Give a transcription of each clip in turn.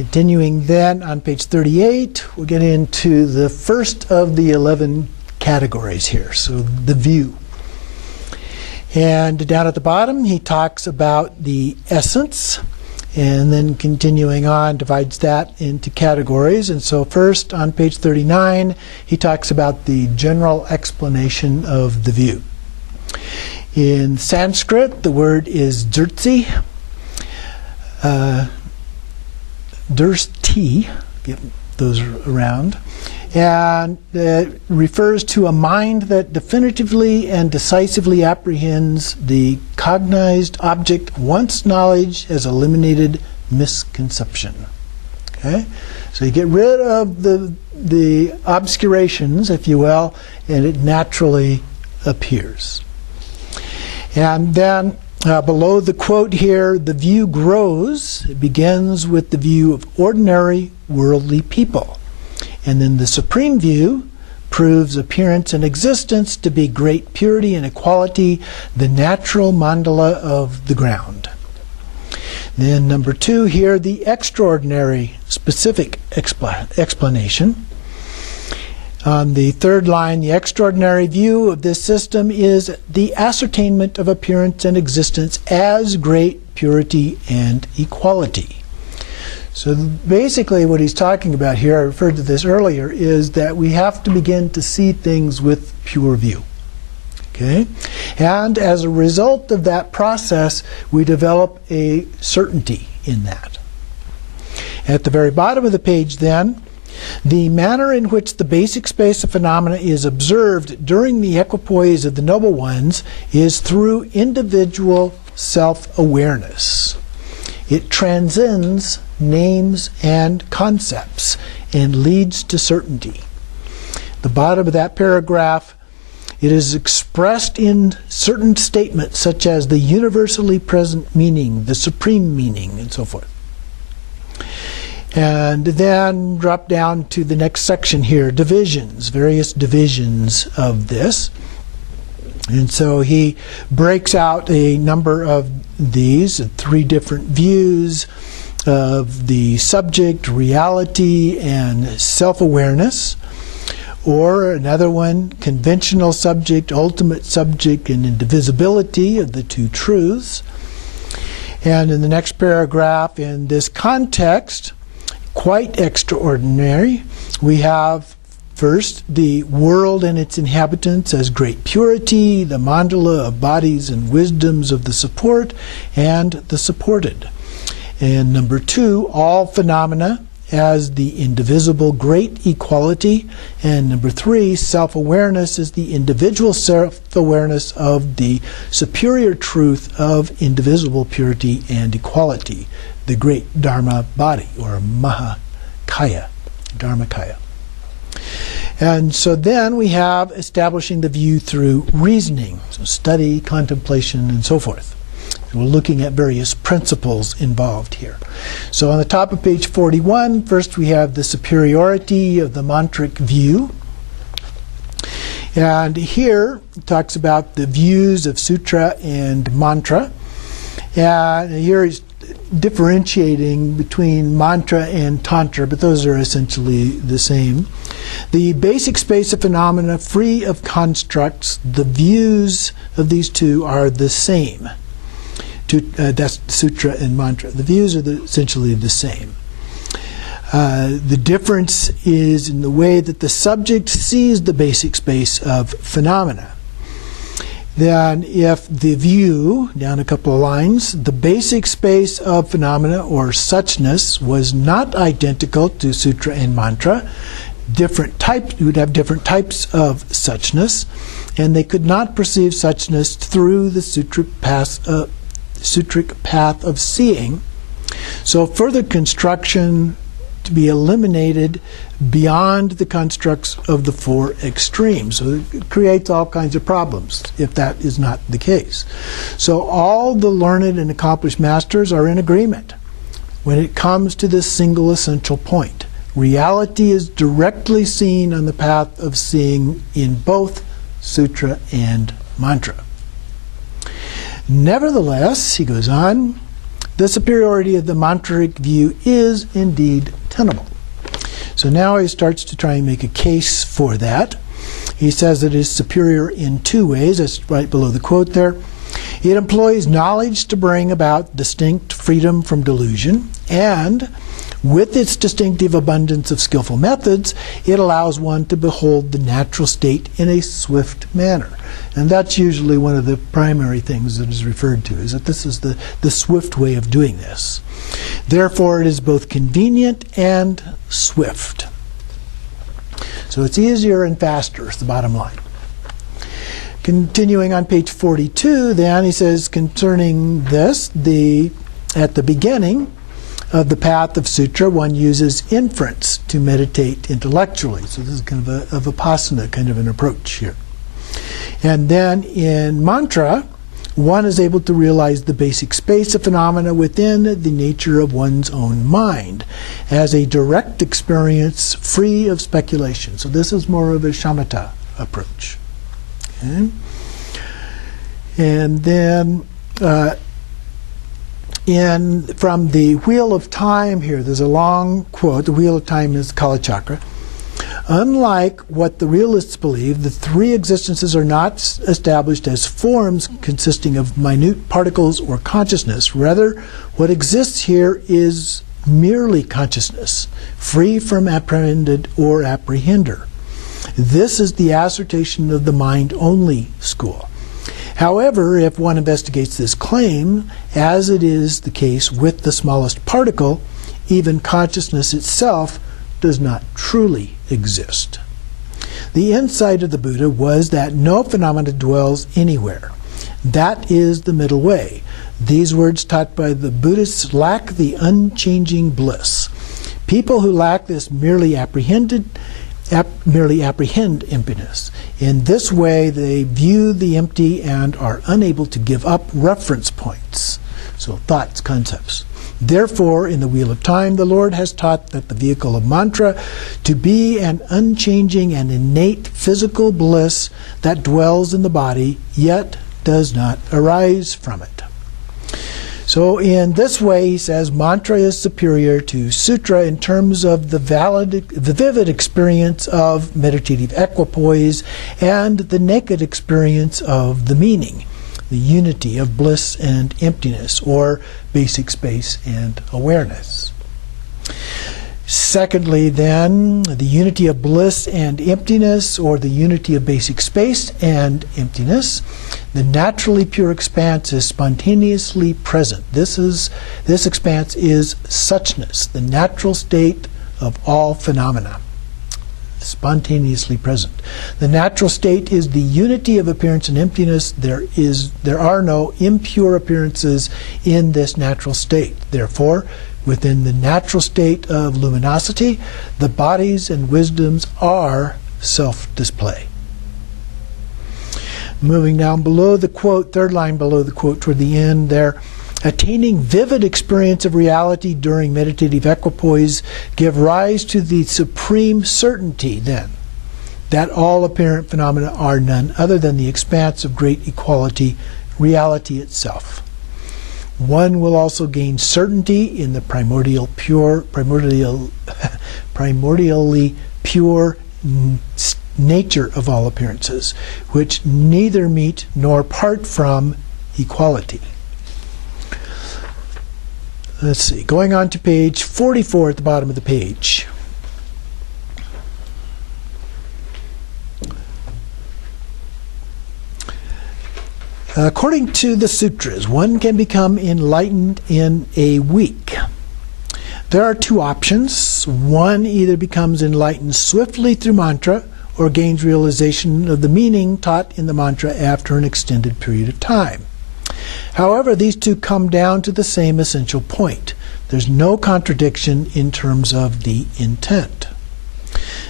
Continuing then on page 38, we'll get into the first of the 11 categories here, so the view. And down at the bottom, he talks about the essence, and then continuing on, divides that into categories. And so first, on page 39, he talks about the general explanation of the view. In Sanskrit, the word is drti. Drti, get those around. And it refers to a mind that definitively and decisively apprehends the cognized object once knowledge has eliminated misconception. Okay? So you get rid of the obscurations, if you will, and it naturally appears. And then below the quote here, the view grows. It begins with the view of ordinary worldly people. And then the supreme view proves appearance and existence to be great purity and equality, the natural mandala of the ground. Then number 2 here, the extraordinary specific explanation. On the third line, the extraordinary view of this system is the ascertainment of appearance and existence as great purity and equality. So basically what he's talking about here, I referred to this earlier, is that we have to begin to see things with pure view. Okay? And as a result of that process, we develop a certainty in that. At the very bottom of the page then, the manner in which the basic space of phenomena is observed during the equipoise of the noble ones is through individual self-awareness. It transcends names and concepts and leads to certainty. The bottom of that paragraph, it is expressed in certain statements such as the universally present meaning, the supreme meaning, and so forth. And then drop down to the next section here, divisions, various divisions of this. And so he breaks out a number of these, 3 different views of the subject, reality, and self-awareness. Or another one, conventional subject, ultimate subject, and indivisibility of the 2 truths. And in the next paragraph, in this context, quite extraordinary, we have first the world and its inhabitants as great purity, the mandala of bodies and wisdoms of the support and the supported. And number 2, all phenomena as the indivisible great equality. And number 3, self-awareness is the individual self-awareness of the superior truth of indivisible purity and equality, the great Dharma body, or Mahakaya, Dharmakaya. And so then we have establishing the view through reasoning, so study, contemplation, and so forth. We're looking at various principles involved here. So on the top of page 41, first we have the superiority of the mantric view. And here it talks about the views of sutra and mantra. And here he's differentiating between mantra and tantra, but those are essentially the same. The basic space of phenomena free of constructs, the views of these 2 are the same. That's sutra and mantra. The views are essentially the same. The difference is in the way that the subject sees the basic space of phenomena. Then if the view, down a couple of lines, the basic space of phenomena or suchness was not identical to sutra and mantra, different types, you would have different types of suchness, and they could not perceive suchness through the sutric path of seeing. So further construction to be eliminated beyond the constructs of the 4 extremes. So it creates all kinds of problems if that is not the case. So all the learned and accomplished masters are in agreement when it comes to this single essential point. Reality is directly seen on the path of seeing in both sutra and mantra. Nevertheless, he goes on, the superiority of the mantric view is indeed tenable. So now he starts to try and make a case for that. He says it is superior in two ways. That's right below the quote there. It employs knowledge to bring about distinct freedom from delusion, and with its distinctive abundance of skillful methods, it allows one to behold the natural state in a swift manner. And that's usually one of the primary things that is referred to, is that this is the swift way of doing this. Therefore, it is both convenient and swift. So it's easier and faster is the bottom line. Continuing on page 42, then he says concerning this, at the beginning of the path of sutra, one uses inference to meditate intellectually. So this is kind of a vipassana kind of an approach here. And then in mantra, one is able to realize the basic space of phenomena within the nature of one's own mind as a direct experience free of speculation. So this is more of a shamatha approach. Okay. And then from the Wheel of Time here, there's a long quote. The Wheel of Time is Kala Chakra. Unlike what the realists believe, the three existences are not established as forms consisting of minute particles or consciousness. Rather, what exists here is merely consciousness, free from apprehended or apprehender. This is the assertion of the mind-only school. However, if one investigates this claim, as it is the case with the smallest particle, even consciousness itself does not truly exist. The insight of the Buddha was that no phenomena dwells anywhere. That is the middle way. These words taught by the Buddhists lack the unchanging bliss. People who lack this merely apprehend emptiness. In this way, they view the empty and are unable to give up reference points. So thoughts, concepts. Therefore, in the Wheel of Time, the Lord has taught that the vehicle of mantra to be an unchanging and innate physical bliss that dwells in the body, yet does not arise from it. So in this way, he says, mantra is superior to sutra in terms of the vivid experience of meditative equipoise and the naked experience of the meaning, the unity of bliss and emptiness, or basic space and awareness. Secondly, then, the unity of bliss and emptiness, or the unity of basic space and emptiness. The naturally pure expanse is spontaneously present. This expanse is suchness, the natural state of all phenomena. Spontaneously present. The natural state is the unity of appearance and emptiness. There are no impure appearances in this natural state. Therefore, within the natural state of luminosity, the bodies and wisdoms are self-display. Moving down below the quote, third line below the quote toward the end there, attaining vivid experience of reality during meditative equipoise give rise to the supreme certainty, then, that all apparent phenomena are none other than the expanse of great equality, reality itself. One will also gain certainty in the primordially pure nature of all appearances, which neither meet nor part from equality. Let's see, going on to page 44 at the bottom of the page. According to the sutras, one can become enlightened in a week. There are two options. One either becomes enlightened swiftly through mantra or gains realization of the meaning taught in the mantra after an extended period of time. However, these two come down to the same essential point. There's no contradiction in terms of the intent.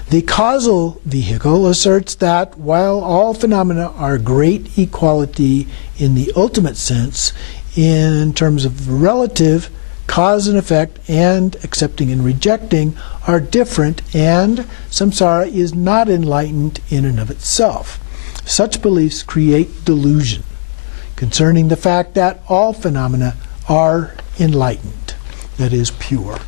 The causal vehicle asserts that while all phenomena are great equality in the ultimate sense, in terms of relative, cause and effect and accepting and rejecting are different, and samsara is not enlightened in and of itself. Such beliefs create delusion concerning the fact that all phenomena are enlightened, that is pure.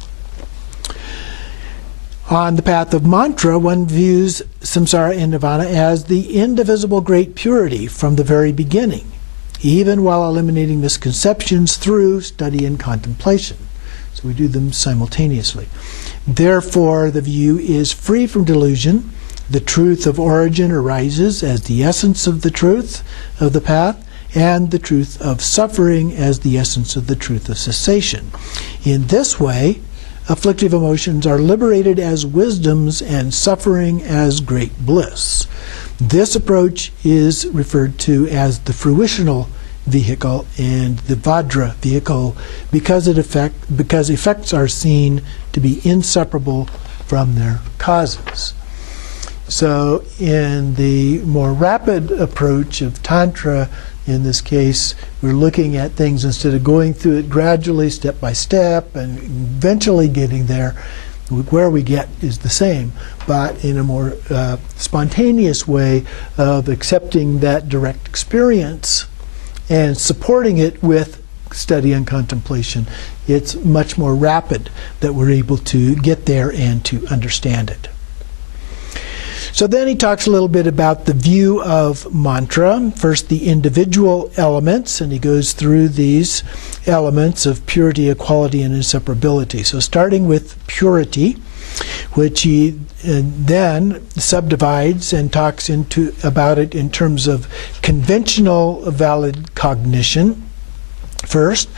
On the path of mantra, one views samsara and nirvana as the indivisible great purity from the very beginning, even while eliminating misconceptions through study and contemplation. So we do them simultaneously. Therefore, the view is free from delusion. The truth of origin arises as the essence of the truth of the path, and the truth of suffering as the essence of the truth of cessation. In this way, afflictive emotions are liberated as wisdoms and suffering as great bliss. This approach is referred to as the fruitional vehicle and the Vajra vehicle because effects are seen to be inseparable from their causes. So in the more rapid approach of Tantra, in this case, we're looking at things instead of going through it gradually, step by step, and eventually getting there. Where we get is the same, but in a more spontaneous way of accepting that direct experience and supporting it with study and contemplation. It's much more rapid that we're able to get there and to understand it. So then he talks a little bit about the view of mantra. First, the individual elements, and he goes through these elements of purity, equality, and inseparability. So starting with purity, which he then subdivides and talks about it in terms of conventional valid cognition first,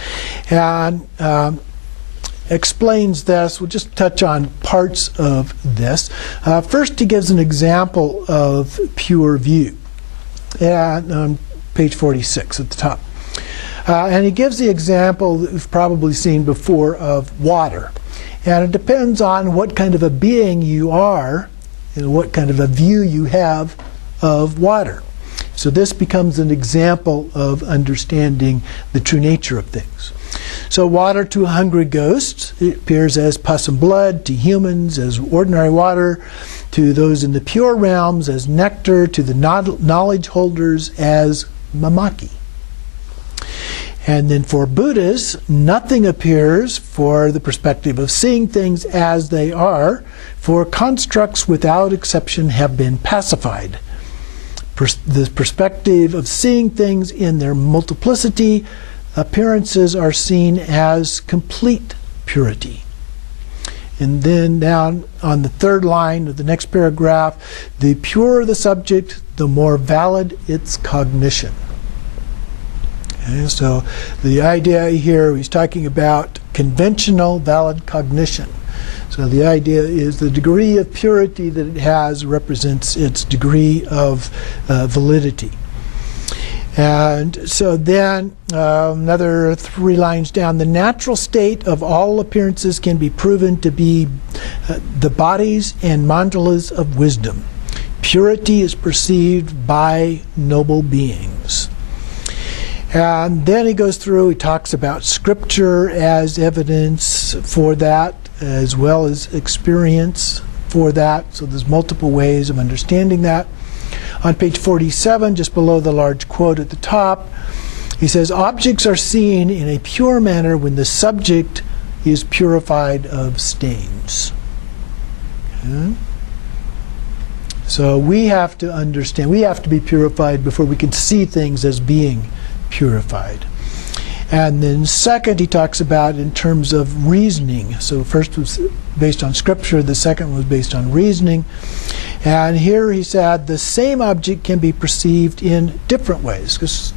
and explains this. We'll just touch on parts of this. First, he gives an example of pure view, and on page 46 at the top. And he gives the example that we've probably seen before of water. And it depends on what kind of a being you are and what kind of a view you have of water. So this becomes an example of understanding the true nature of things. So water to a hungry ghost, it appears as pus and blood, to humans as ordinary water, to those in the pure realms as nectar, to the knowledge holders as mamaki. And then for Buddhists, nothing appears for the perspective of seeing things as they are, for constructs without exception have been pacified. The perspective of seeing things in their multiplicity, appearances are seen as complete purity. And then down on the third line of the next paragraph, the purer the subject, the more valid its cognition. Okay, so the idea here, he's talking about conventional valid cognition. So the idea is the degree of purity that it has represents its degree of validity. And so then another 3 lines down, the natural state of all appearances can be proven to be the bodies and mandalas of wisdom. Purity is perceived by noble beings. And then he goes through, he talks about scripture as evidence for that, as well as experience for that. So there's multiple ways of understanding that. On page 47, just below the large quote at the top, he says, objects are seen in a pure manner when the subject is purified of stains. Okay? So we have to understand, we have to be purified before we can see things as being purified. And then second, he talks about in terms of reasoning. So first was based on scripture, the second was based on reasoning. And here he said the same object can be perceived in different ways, because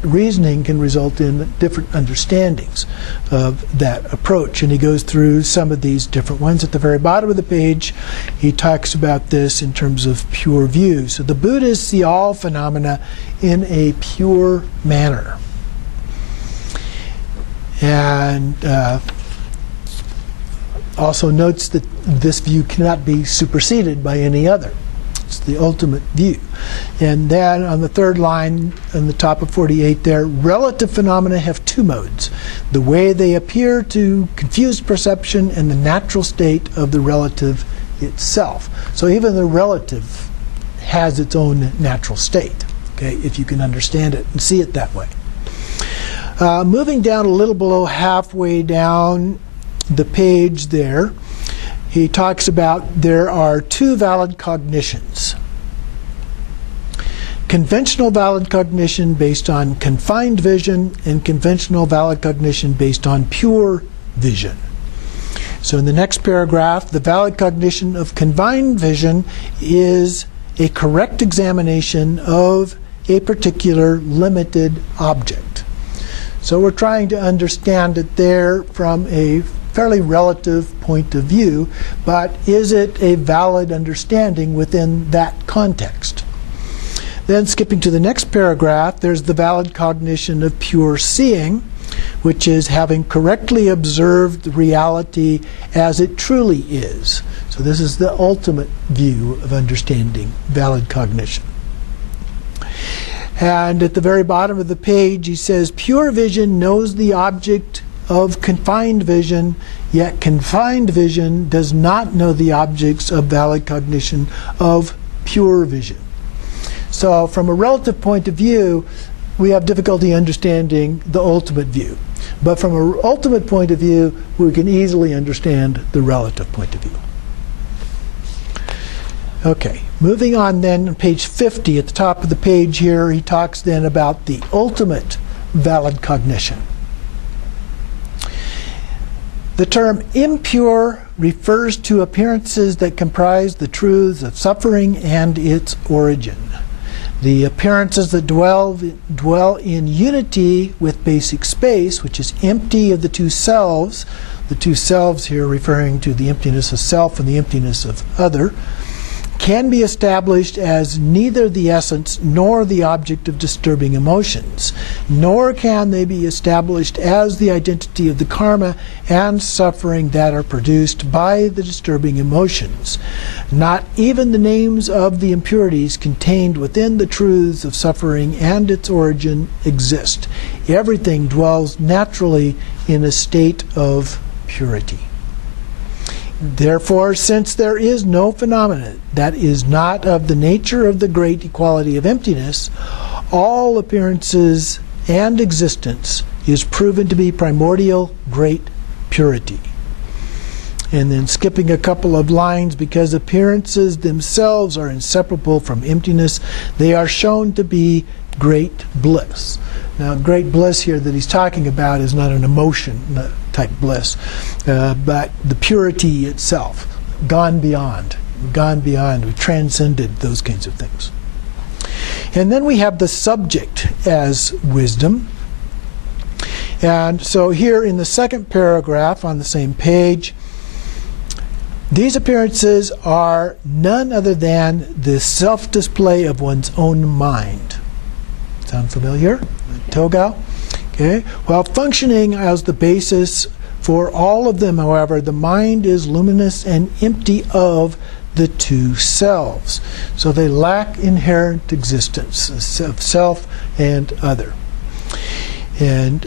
reasoning can result in different understandings of that approach. And he goes through some of these different ones. At the very bottom of the page, he talks about this in terms of pure view. So the Buddhists see all phenomena in a pure manner. And also notes that this view cannot be superseded by any other. It's the ultimate view. And then on the third line, on the top of 48 there, relative phenomena have 2 modes. The way they appear to confused perception and the natural state of the relative itself. So even the relative has its own natural state, okay, if you can understand it and see it that way. Moving down a little below halfway down the page there, he talks about there are two valid cognitions. Conventional valid cognition based on confined vision and conventional valid cognition based on pure vision. So in the next paragraph, the valid cognition of confined vision is a correct examination of a particular limited object. So we're trying to understand it there from a fairly relative point of view, but is it a valid understanding within that context? Then skipping to the next paragraph, there's the valid cognition of pure seeing, which is having correctly observed reality as it truly is. So this is the ultimate view of understanding valid cognition. And at the very bottom of the page, he says, pure vision knows the object of confined vision, yet confined vision does not know the objects of valid cognition of pure vision. So from a relative point of view, we have difficulty understanding the ultimate view. But from an ultimate point of view, we can easily understand the relative point of view. Okay, moving on then, on page 50, at the top of the page here, he talks then about the ultimate valid cognition. The term impure refers to appearances that comprise the truths of suffering and its origin. The appearances that dwell in unity with basic space, which is empty of the two selves here referring to the emptiness of self and the emptiness of other, can be established as neither the essence nor the object of disturbing emotions, nor can they be established as the identity of the karma and suffering that are produced by the disturbing emotions. Not even the names of the impurities contained within the truths of suffering and its origin exist. Everything dwells naturally in a state of purity. Therefore, since there is no phenomenon that is not of the nature of the great equality of emptiness, all appearances and existence is proven to be primordial great purity. And then skipping a couple of lines, because appearances themselves are inseparable from emptiness, they are shown to be great bliss. Now, great bliss here that he's talking about is not an emotion type bliss, but the purity itself, gone beyond. We transcended those kinds of things. And then we have the subject as wisdom. And so here in the second paragraph on the same page, these appearances are none other than the self-display of one's own mind. Sound familiar? Togao? Okay. While functioning as the basis for all of them, however, the mind is luminous and empty of the two selves. So they lack inherent existence of self and other. And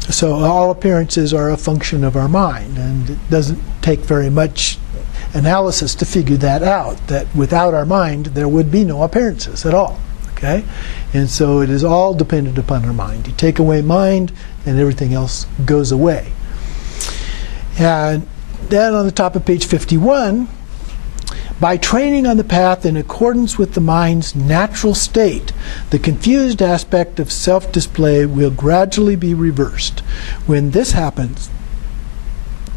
so all appearances are a function of our mind, and it doesn't take very much analysis to figure that out, that without our mind there would be no appearances at all. Okay? And so it is all dependent upon our mind. You take away mind and everything else goes away. And then on the top of page 51, by training on the path in accordance with the mind's natural state, the confused aspect of self-display will gradually be reversed. When this happens,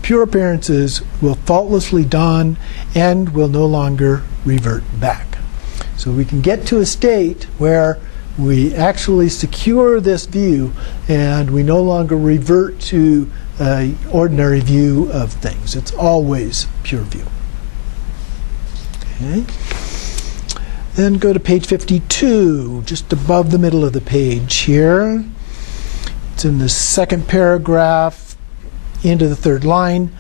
pure appearances will faultlessly dawn and will no longer revert back. So we can get to a state where we actually secure this view and we no longer revert to an ordinary view of things. It's always pure view. Okay. Then go to page 52, just above the middle of the page here. It's in the second paragraph, into the third line.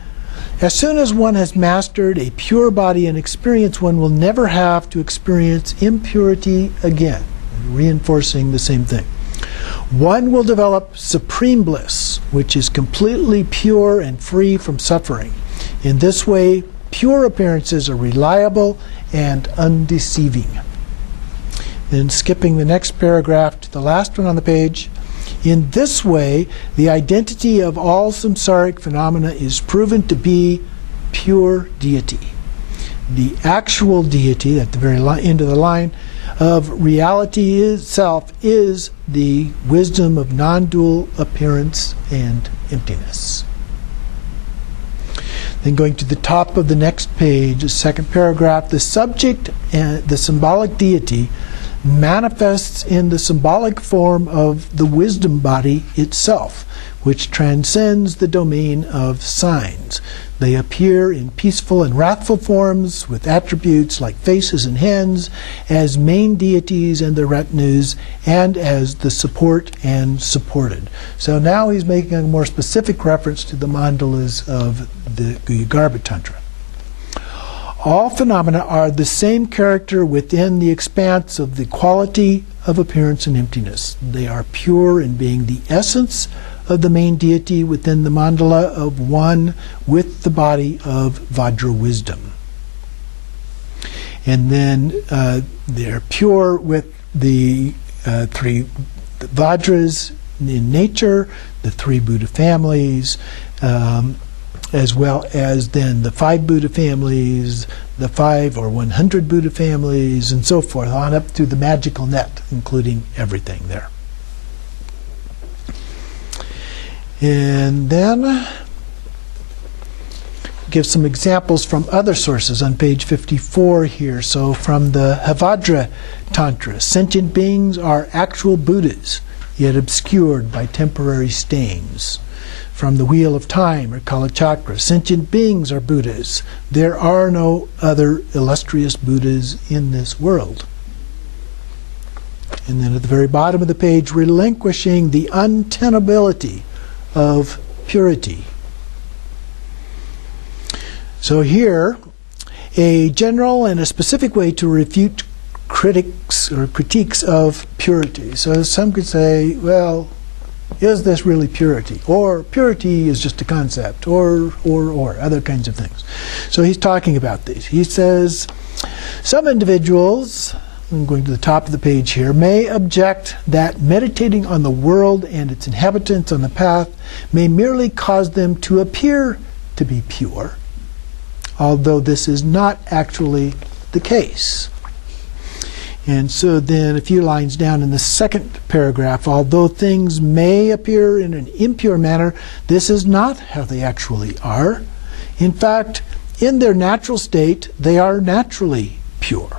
As soon as one has mastered a pure body and experience, one will never have to experience impurity again. Reinforcing the same thing. One will develop supreme bliss, which is completely pure and free from suffering. In this way, pure appearances are reliable and undeceiving. Then skipping the next paragraph to the last one on the page, In this way, the identity of all samsaric phenomena is proven to be pure deity. The actual deity, at the very end of the line, of reality itself is the wisdom of non-dual appearance and emptiness. Then going to the top of the next page, the second paragraph, the subject and the symbolic deity manifests in the symbolic form of the wisdom body itself, which transcends the domain of signs. They appear in peaceful and wrathful forms with attributes like faces and hands as main deities and their retinues and as the support and supported. So now he's making a more specific reference to the mandalas of the Guhyagarbha Tantra. All phenomena are the same character within the expanse of the quality of appearance and emptiness. They are pure in being the essence of the main deity within the mandala of one with the body of Vajra wisdom. And then they're pure with the three Vajras in nature, the three Buddha families, as well as then the 5 Buddha families, the 5 or 100 Buddha families, and so forth, on up through the magical net, including everything there. And then give some examples from other sources on page 54 here. So from the Guhyagarbha Tantra, sentient beings are actual Buddhas, yet obscured by temporary stains. From the Wheel of Time, or Kala Chakra, sentient beings are Buddhas. There are no other illustrious Buddhas in this world. And then at the very bottom of the page, relinquishing the untenability of purity. So here, a general and a specific way to refute critics or critiques of purity. So some could say, well, is this really purity? Or purity is just a concept, or other kinds of things. So he's talking about these. He says, some individuals, I'm going to the top of the page here, may object that meditating on the world and its inhabitants on the path may merely cause them to appear to be pure, although this is not actually the case. And so then a few lines down in the second paragraph, although things may appear in an impure manner, this is not how they actually are. In fact, in their natural state, they are naturally pure.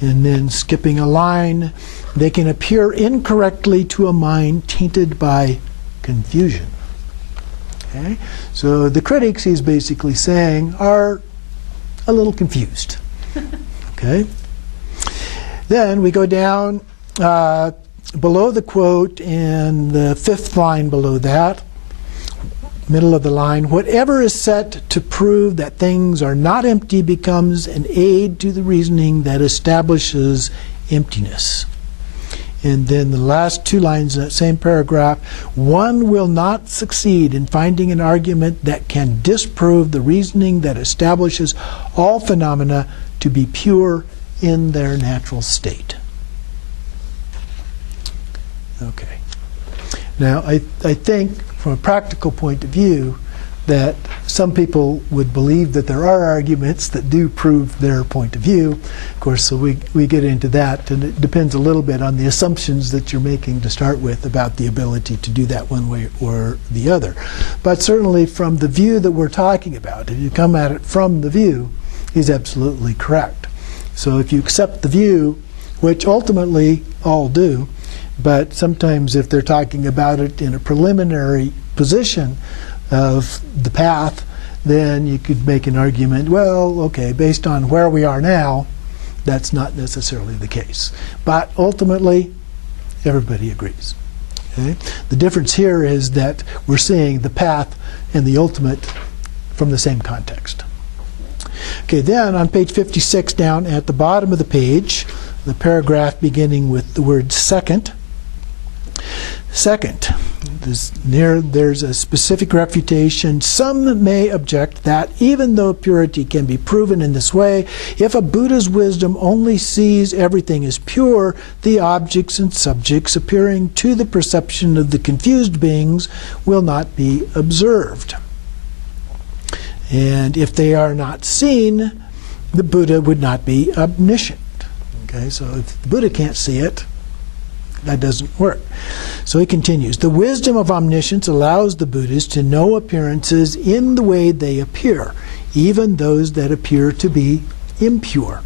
And then skipping a line, they can appear incorrectly to a mind tainted by confusion. Okay? So the critics, he's basically saying, are a little confused. Okay? Then we go down below the quote and the 5th line below that, middle of the line, whatever is set to prove that things are not empty becomes an aid to the reasoning that establishes emptiness. And then the last 2 lines in that same paragraph, one will not succeed in finding an argument that can disprove the reasoning that establishes all phenomena to be pure in their natural state. Okay. Now, I think from a practical point of view that some people would believe that there are arguments that do prove their point of view. Of course, so we get into that, and it depends a little bit on the assumptions that you're making to start with about the ability to do that one way or the other. But certainly from the view that we're talking about, if you come at it from the view, he's absolutely correct. So if you accept the view, which ultimately all do, but sometimes if they're talking about it in a preliminary position of the path, then you could make an argument, well, okay, based on where we are now, that's not necessarily the case. But ultimately, everybody agrees. Okay? The difference here is that we're seeing the path and the ultimate from the same context. Okay, then on page 56 down at the bottom of the page, the paragraph beginning with the word second. Second, There's a specific refutation. Some may object that even though purity can be proven in this way, if a Buddha's wisdom only sees everything as pure, the objects and subjects appearing to the perception of the confused beings will not be observed. And if they are not seen, the Buddha would not be omniscient. Okay, so if the Buddha can't see it, that doesn't work. So he continues, the wisdom of omniscience allows the Buddhas to know appearances in the way they appear, even those that appear to be impure.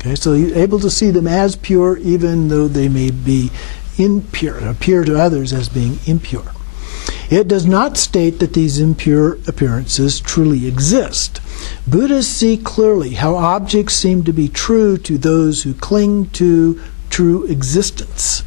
Okay, so you're able to see them as pure even though they may be impure, appear to others as being impure. It does not state that these impure appearances truly exist. Buddhas see clearly how objects seem to be true to those who cling to true existence.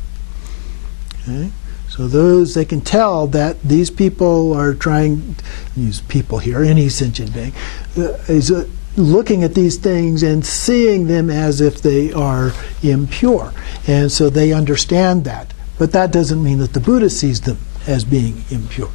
Okay? So they can tell that these people are trying, use people here, any sentient being, is looking at these things and seeing them as if they are impure. And so they understand that. But that doesn't mean that the Buddha sees them as being impure.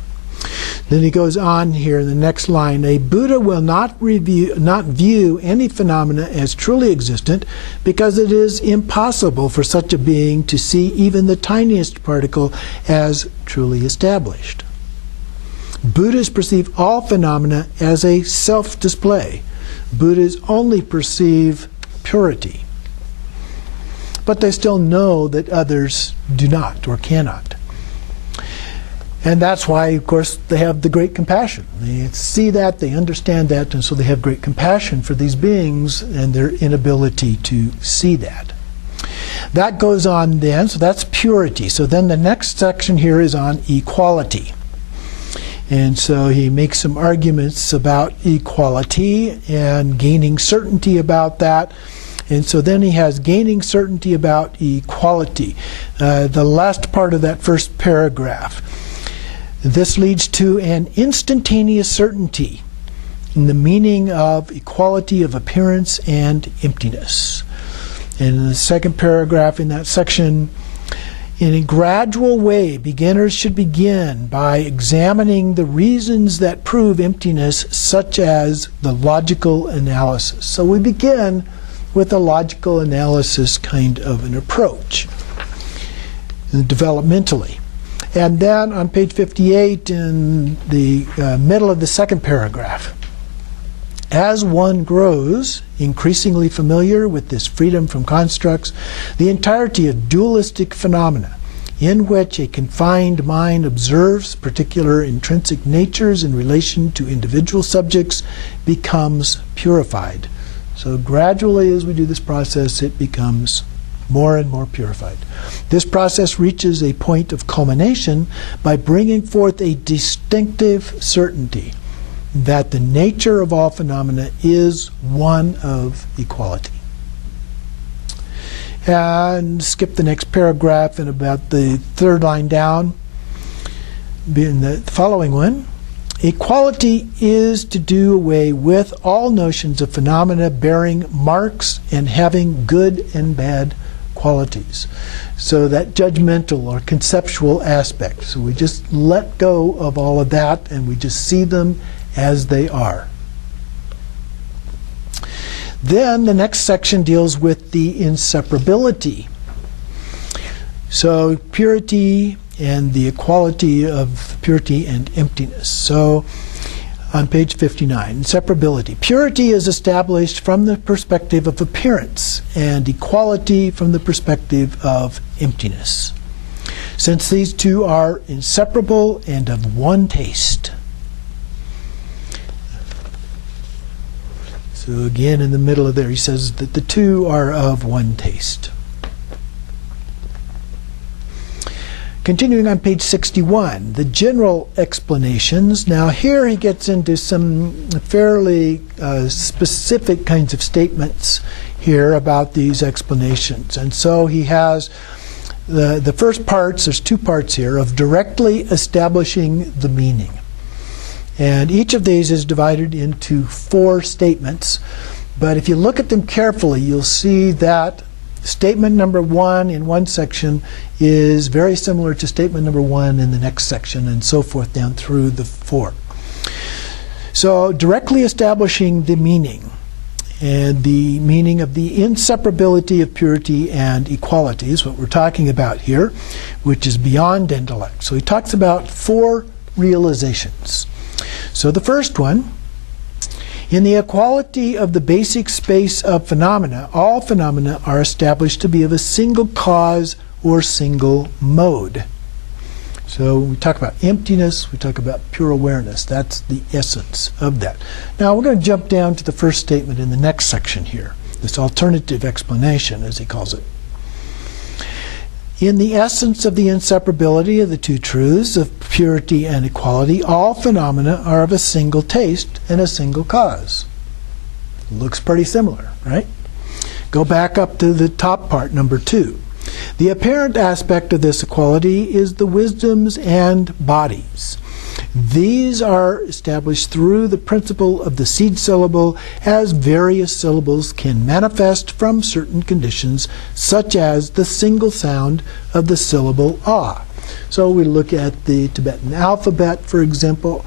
Then he goes on here in the next line, a Buddha will not view any phenomena as truly existent because it is impossible for such a being to see even the tiniest particle as truly established. Buddhas perceive all phenomena as a self-display. Buddhas only perceive purity. But they still know that others do not or cannot. And that's why, of course, they have the great compassion. They see that, they understand that, and so they have great compassion for these beings and their inability to see that. That goes on then, so that's purity. So then the next section here is on equality. And so he makes some arguments about equality and gaining certainty about that. And so then he has gaining certainty about equality. The last part of that first paragraph. This leads to an instantaneous certainty in the meaning of equality of appearance and emptiness. And in the second paragraph in that section, in a gradual way, beginners should begin by examining the reasons that prove emptiness, such as the logical analysis. So we begin with a logical analysis kind of an approach, developmentally. And then on page 58, in the middle of the second paragraph, as one grows increasingly familiar with this freedom from constructs, the entirety of dualistic phenomena, in which a confined mind observes particular intrinsic natures in relation to individual subjects, becomes purified. So gradually, as we do this process, it becomes more and more purified. This process reaches a point of culmination by bringing forth a distinctive certainty that the nature of all phenomena is one of equality. And skip the next paragraph and about the third line down, in the following one. Equality is to do away with all notions of phenomena bearing marks and having good and bad qualities. So that judgmental or conceptual aspect. So we just let go of all of that and we just see them as they are. Then the next section deals with the inseparability. So purity and the equality of purity and emptiness. So on page 59, inseparability. Purity is established from the perspective of appearance and equality from the perspective of emptiness. Since these two are inseparable and of one taste. So again, in the middle of there, he says that the two are of one taste. Continuing on page 61, the general explanations. Now here he gets into some fairly specific kinds of statements here about these explanations. And so he has the first parts, there's two parts here, of directly establishing the meaning. And each of these is divided into 4 statements. But if you look at them carefully, you'll see that statement number 1 in one section is very similar to statement number 1 in the next section, and so forth down through the 4. So directly establishing the meaning, and the meaning of the inseparability of purity and equality is what we're talking about here, which is beyond intellect. So he talks about 4 realizations. So the first one, in the equality of the basic space of phenomena, all phenomena are established to be of a single cause or single mode. So we talk about emptiness, we talk about pure awareness. That's the essence of that. Now we're going to jump down to the first statement in the next section here, this alternative explanation, as he calls it. In the essence of the inseparability of the two truths of purity and equality, all phenomena are of a single taste and a single cause. Looks pretty similar, right? Go back up to the top part, number 2. The apparent aspect of this equality is the wisdoms and bodies. These are established through the principle of the seed syllable, as various syllables can manifest from certain conditions, such as the single sound of the syllable ah. So we look at the Tibetan alphabet, for example,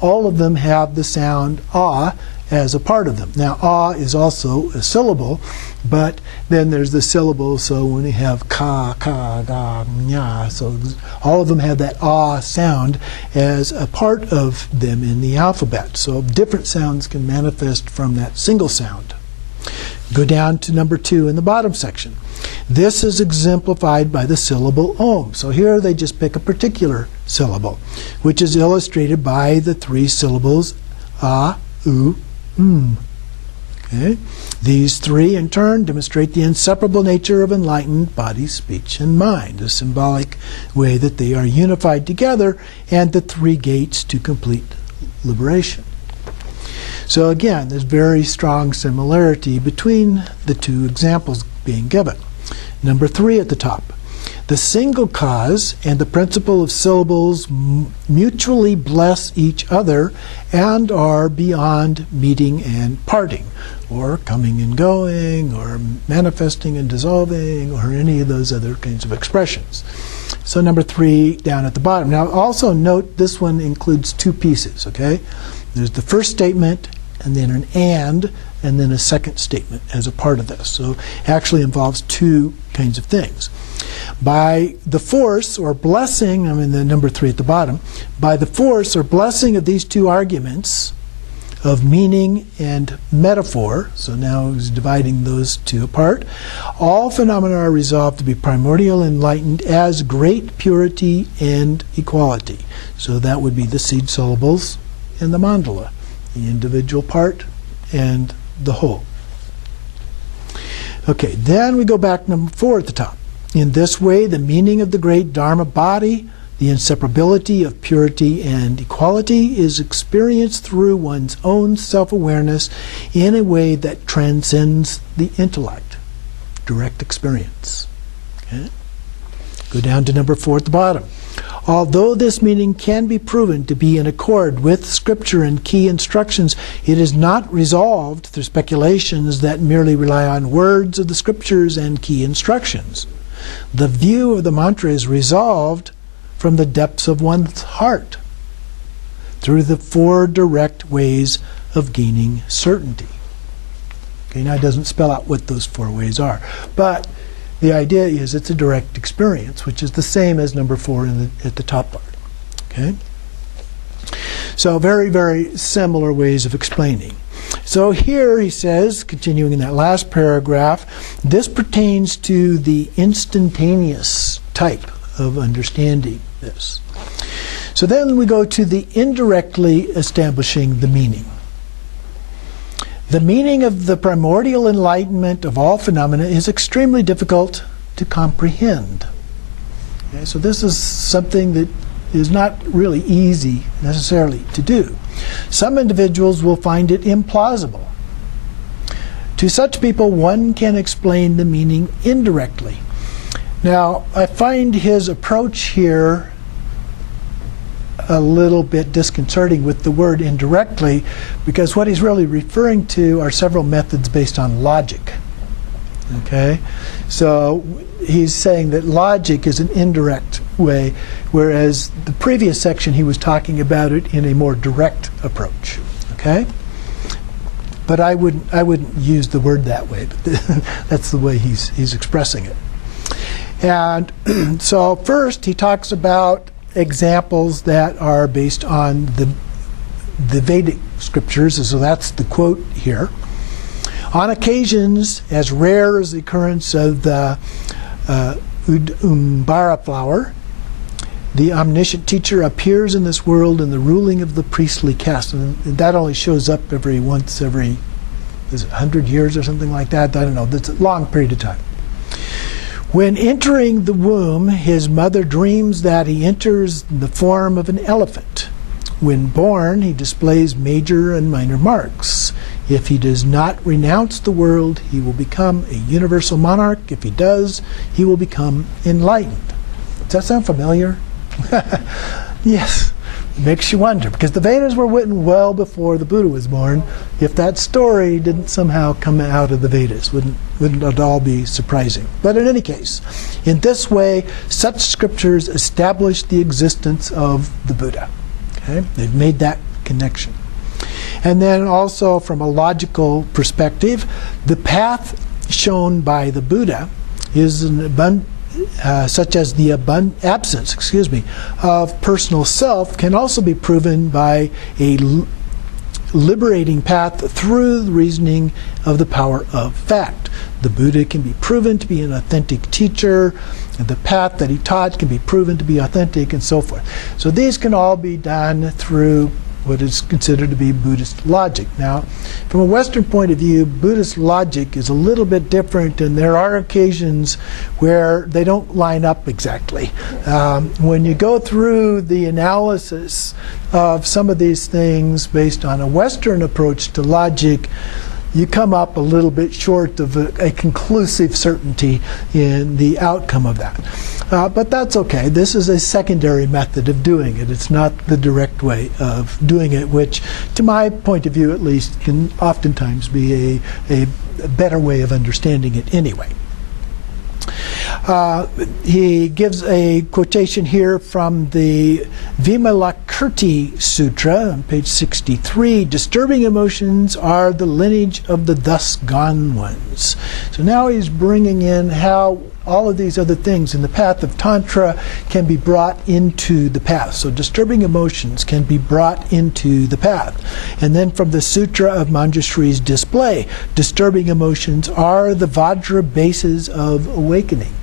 all of them have the sound ah as a part of them. Now ah is also a syllable, but then there's the syllable, so when you have ka, ka, ga, nya, so all of them have that ah sound as a part of them in the alphabet. So different sounds can manifest from that single sound. Go down to number 2 in the bottom section. This is exemplified by the syllable om. So here they just pick a particular syllable, which is illustrated by the 3 syllables a, u, Okay? These 3 in turn demonstrate the inseparable nature of enlightened body, speech, and mind, a symbolic way that they are unified together, and the 3 gates to complete liberation. So again, there's very strong similarity between the 2 examples being given. Number 3 at the top. The single cause and the principle of syllables mutually bless each other and are beyond meeting and parting, or coming and going, or manifesting and dissolving, or any of those other kinds of expressions. So number 3 down at the bottom. Now also note this one includes 2 pieces, okay? There's the first statement, and then an and then a second statement as a part of this. So it actually involves 2 kinds of things. By the force or blessing, I mean the number 3 at the bottom, by the force or blessing of these 2 arguments of meaning and metaphor, so now he's dividing those 2 apart, all phenomena are resolved to be primordial enlightened as great purity and equality. So that would be the seed syllables and the mandala, the individual part and the whole. Okay, then we go back number 4 at the top. In this way, the meaning of the great Dharma body, the inseparability of purity and equality, is experienced through one's own self-awareness in a way that transcends the intellect. Direct experience. Okay? Go down to number 4 at the bottom. Although this meaning can be proven to be in accord with Scripture and key instructions, it is not resolved through speculations that merely rely on words of the Scriptures and key instructions. The view of the mantra is resolved from the depths of one's heart through the 4 direct ways of gaining certainty. Okay, now it doesn't spell out what those 4 ways are, but the idea is it's a direct experience, which is the same as number 4 at the top part. Okay? So very, very similar ways of explaining. So here he says, continuing in that last paragraph, this pertains to the instantaneous type of understanding this. So then we go to the indirectly establishing the meaning. The meaning of the primordial enlightenment of all phenomena is extremely difficult to comprehend. Okay, so this is something that is not really easy necessarily to do. Some individuals will find it implausible. To such people, one can explain the meaning indirectly. Now, I find his approach here a little bit disconcerting with the word indirectly, because what he's really referring to are several methods based on logic. Okay? So he's saying that logic is an indirect way, whereas the previous section he was talking about it in a more direct approach. Okay? But I wouldn't use the word that way, but that's the way he's expressing it. And so first he talks about examples that are based on the Vedic scriptures, so that's the quote here. On occasions, as rare as the occurrence of the Umbara flower, the omniscient teacher appears in this world in the ruling of the priestly caste. And that only shows up every 100 years or something like that. I don't know. That's a long period of time. When entering the womb, his mother dreams that he enters in the form of an elephant. When born, he displays major and minor marks. If he does not renounce the world, he will become a universal monarch. If he does, he will become enlightened. Does that sound familiar? Yes. It makes you wonder, because the Vedas were written well before the Buddha was born. If that story didn't somehow come out of the Vedas, wouldn't it all be surprising? But in any case, in this way, such scriptures establish the existence of the Buddha. Okay? They've made that connection. And then also from a logical perspective, the path shown by the Buddha is such as the absence of personal self can also be proven by a liberating path through the reasoning of the power of fact. The Buddha can be proven to be an authentic teacher, and the path that he taught can be proven to be authentic, and so forth. So these can all be done through what is considered to be Buddhist logic. Now, from a Western point of view, Buddhist logic is a little bit different, and there are occasions where they don't line up exactly. When you go through the analysis of some of these things based on a Western approach to logic, you come up a little bit short of a conclusive certainty in the outcome of that. But that's okay. This is a secondary method of doing it. It's not the direct way of doing it, which, to my point of view at least, can oftentimes be a better way of understanding it anyway. He gives a quotation here from the Vimalakirti Sutra on page 63. Disturbing emotions are the lineage of the thus gone ones. So now he's bringing in how all of these other things in the path of Tantra can be brought into the path. So disturbing emotions can be brought into the path. And then from the Sutra of Manjushri's display, disturbing emotions are the Vajra bases of awakening.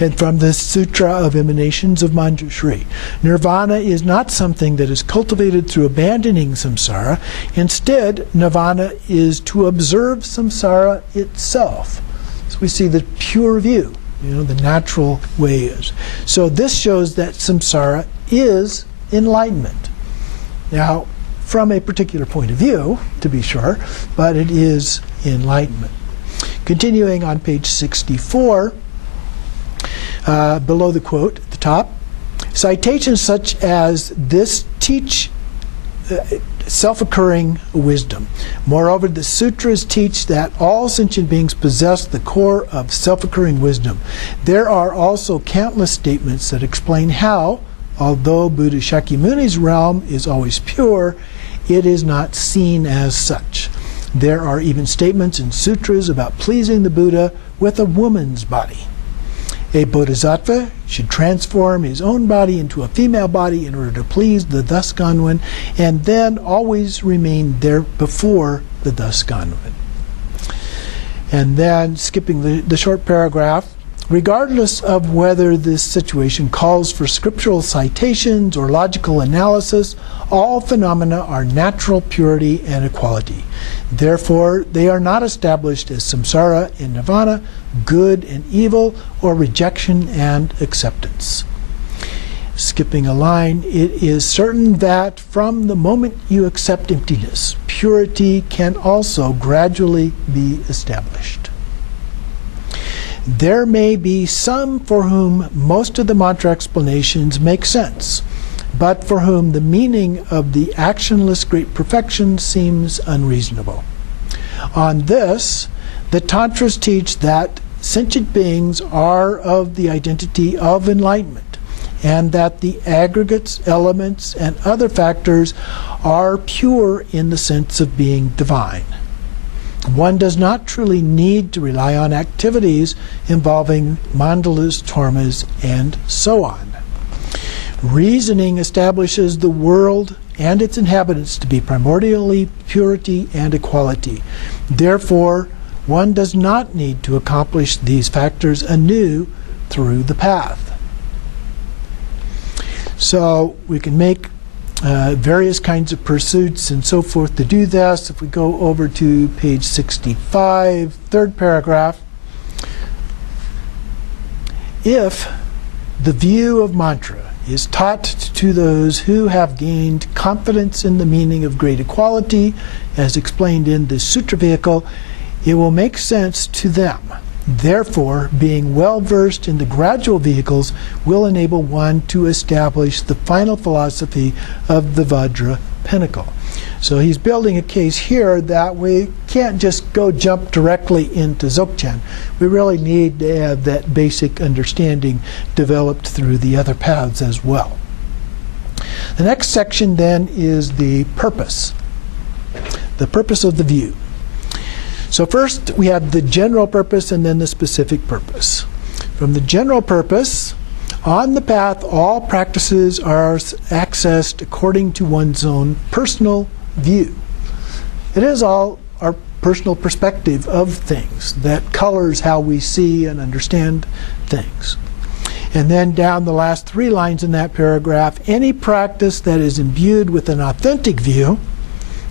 And from the Sutra of Emanations of Manjushri, nirvana is not something that is cultivated through abandoning samsara. Instead, nirvana is to observe samsara itself. So we see the pure view, the natural way is. So this shows that samsara is enlightenment. Now, from a particular point of view, to be sure, but it is enlightenment. Continuing on page 64, below the quote at the top, citations such as this teach self-occurring wisdom. Moreover, the sutras teach that all sentient beings possess the core of self-occurring wisdom. There are also countless statements that explain how, although Buddha Shakyamuni's realm is always pure, it is not seen as such. There are even statements in sutras about pleasing the Buddha with a woman's body. A bodhisattva should transform his own body into a female body in order to please the thus gone one, and then always remain there before the thus gone one. And then, skipping the short paragraph, regardless of whether this situation calls for scriptural citations or logical analysis, all phenomena are natural purity and equality. Therefore, they are not established as samsara and nirvana, good and evil, or rejection and acceptance. Skipping a line, it is certain that from the moment you accept emptiness, purity can also gradually be established. There may be some for whom most of the mantra explanations make sense, but for whom the meaning of the actionless great perfection seems unreasonable. On this, The Tantras teach that sentient beings are of the identity of enlightenment, and that the aggregates, elements, and other factors are pure in the sense of being divine. One does not truly need to rely on activities involving mandalas, tormas, and so on. Reasoning establishes the world and its inhabitants to be primordially purity and equality. Therefore, one does not need to accomplish these factors anew through the path. So we can make various kinds of pursuits and so forth to do this. If we go over to page 65, third paragraph, if the view of mantra is taught to those who have gained confidence in the meaning of great equality, as explained in this sutra vehicle, it will make sense to them. Therefore, being well versed in the gradual vehicles will enable one to establish the final philosophy of the Vajra pinnacle. So he's building a case here that we can't just jump directly into Dzogchen. We really need to have that basic understanding developed through the other paths as well. The next section then is the purpose of the view. So first we have the general purpose and then the specific purpose. From the general purpose, on the path all practices are accessed according to one's own personal view. It is all our personal perspective of things that colors how we see and understand things. And then down the last 3 lines in that paragraph, any practice that is imbued with an authentic view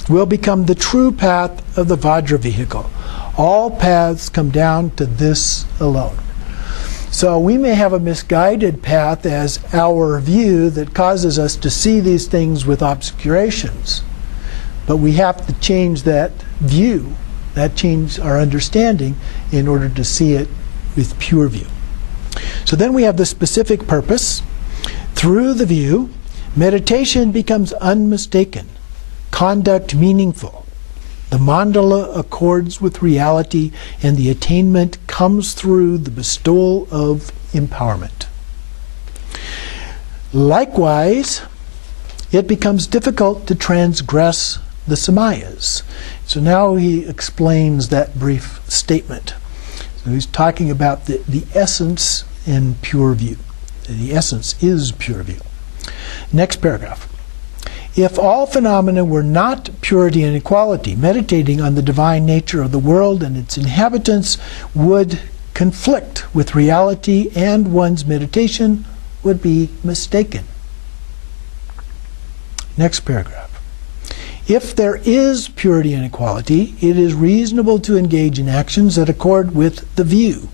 will become the true path of the Vajra vehicle. All paths come down to this alone. So we may have a misguided path as our view that causes us to see these things with obscurations. But we have to change that view, change our understanding in order to see it with pure view. So then we have the specific purpose. Through the view, meditation becomes unmistaken, conduct meaningful. The mandala accords with reality, and the attainment comes through the bestowal of empowerment. Likewise, it becomes difficult to transgress the samayas. So now he explains that brief statement. So he's talking about the essence in pure view. The essence is pure view. Next paragraph. If all phenomena were not purity and equality, meditating on the divine nature of the world and its inhabitants would conflict with reality, and one's meditation would be mistaken. Next paragraph. If there is purity and equality, it is reasonable to engage in actions that accord with the view,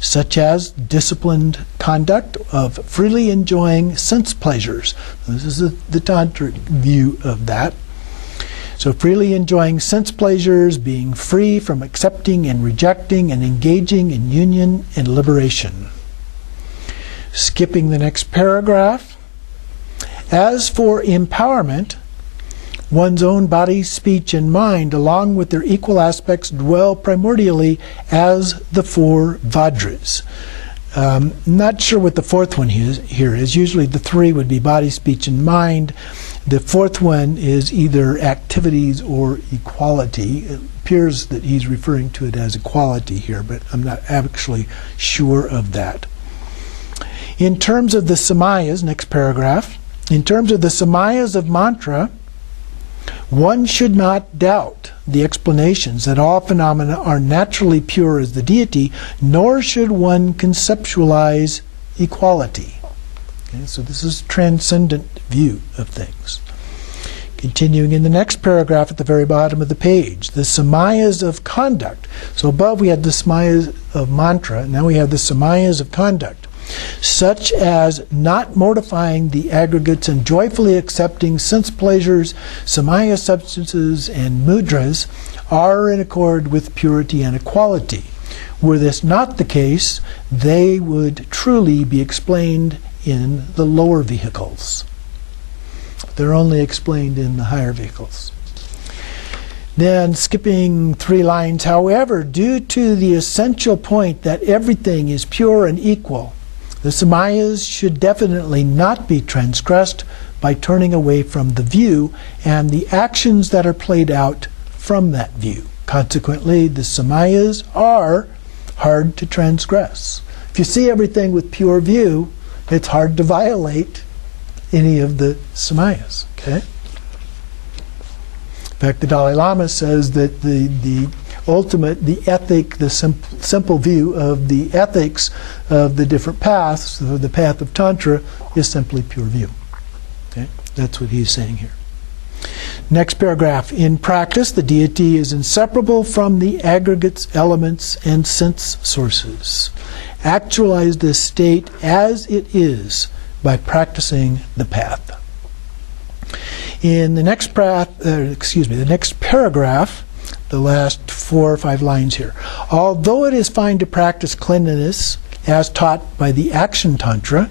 such as disciplined conduct of freely enjoying sense pleasures. This is the Tantric view of that. So freely enjoying sense pleasures, being free from accepting and rejecting, and engaging in union and liberation. Skipping the next paragraph. As for empowerment, one's own body, speech, and mind, along with their equal aspects, dwell primordially as the 4 Vajras. Not sure what the 4th one here is. Usually the 3 would be body, speech, and mind. The 4th one is either activities or equality. It appears that he's referring to it as equality here, but I'm not actually sure of that. In terms of the samayas, next paragraph, in terms of the samayas of mantra, one should not doubt the explanations that all phenomena are naturally pure as the deity, nor should one conceptualize equality. Okay, so this is a transcendent view of things. Continuing in the next paragraph at the very bottom of the page, the samayas of conduct. So above we had the samayas of mantra, now we have the samayas of conduct, such as not mortifying the aggregates and joyfully accepting sense pleasures, samaya substances, and mudras, are in accord with purity and equality. Were this not the case, they would truly be explained in the lower vehicles. They're only explained in the higher vehicles. Then skipping 3 lines, however, due to the essential point that everything is pure and equal, the samayas should definitely not be transgressed by turning away from the view and the actions that are played out from that view. Consequently, the samayas are hard to transgress. If you see everything with pure view, it's hard to violate any of the samayas. Okay? In fact, the Dalai Lama says that the ultimate, the ethic, the simple view of the ethics of the different paths, the path of Tantra, is simply pure view. Okay? That's what he's saying here. Next paragraph. In practice, the deity is inseparable from the aggregates, elements, and sense sources. Actualize this state as it is by practicing the path. In the next the next paragraph, the last 4 or 5 lines here. Although it is fine to practice cleanliness as taught by the Action Tantra,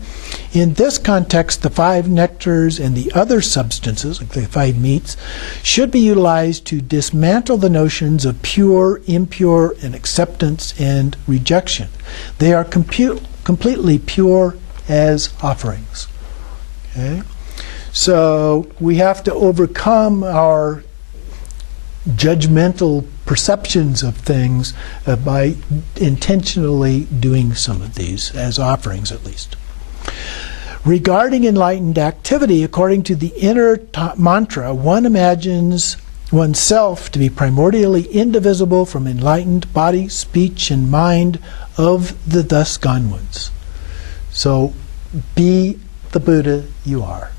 in this context the 5 nectars and the other substances, like the 5 meats, should be utilized to dismantle the notions of pure, impure, and acceptance and rejection. They are completely pure as offerings. Okay? So we have to overcome our judgmental perceptions of things by intentionally doing some of these, as offerings at least. Regarding enlightened activity, according to the inner mantra, one imagines oneself to be primordially indivisible from enlightened body, speech, and mind of the thus gone ones. So be the Buddha you are.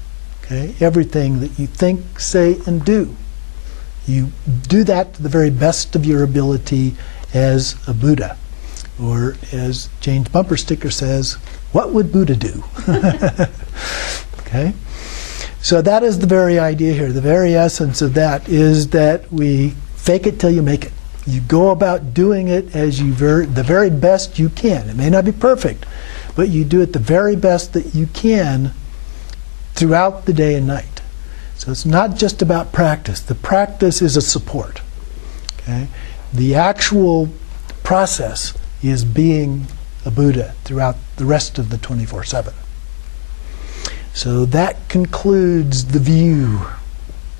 Okay? Everything that you think, say, and do, you do that to the very best of your ability as a Buddha. Or as Jane's bumper sticker says, what would Buddha do? Okay? So that is the very idea here. The very essence of that is that we fake it till you make it. You go about doing it as the very best you can. It may not be perfect, but you do it the very best that you can throughout the day and night. So it's not just about practice. The practice is a support. Okay? The actual process is being a Buddha throughout the rest of the 24/7. So that concludes the view